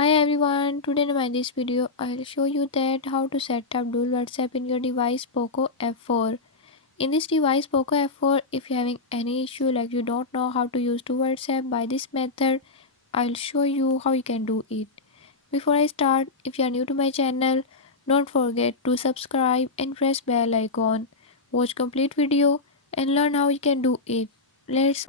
Hi everyone, today in this video I'll show you that how to set up dual WhatsApp in your device POCO F4. In this device POCO F4, if you're having any issue like you don't know how to use dual WhatsApp by this method, I'll show you how you can do it. Before I start, if you are new to my channel, don't forget to subscribe and press bell icon. Watch complete video and learn how you can do it. Let's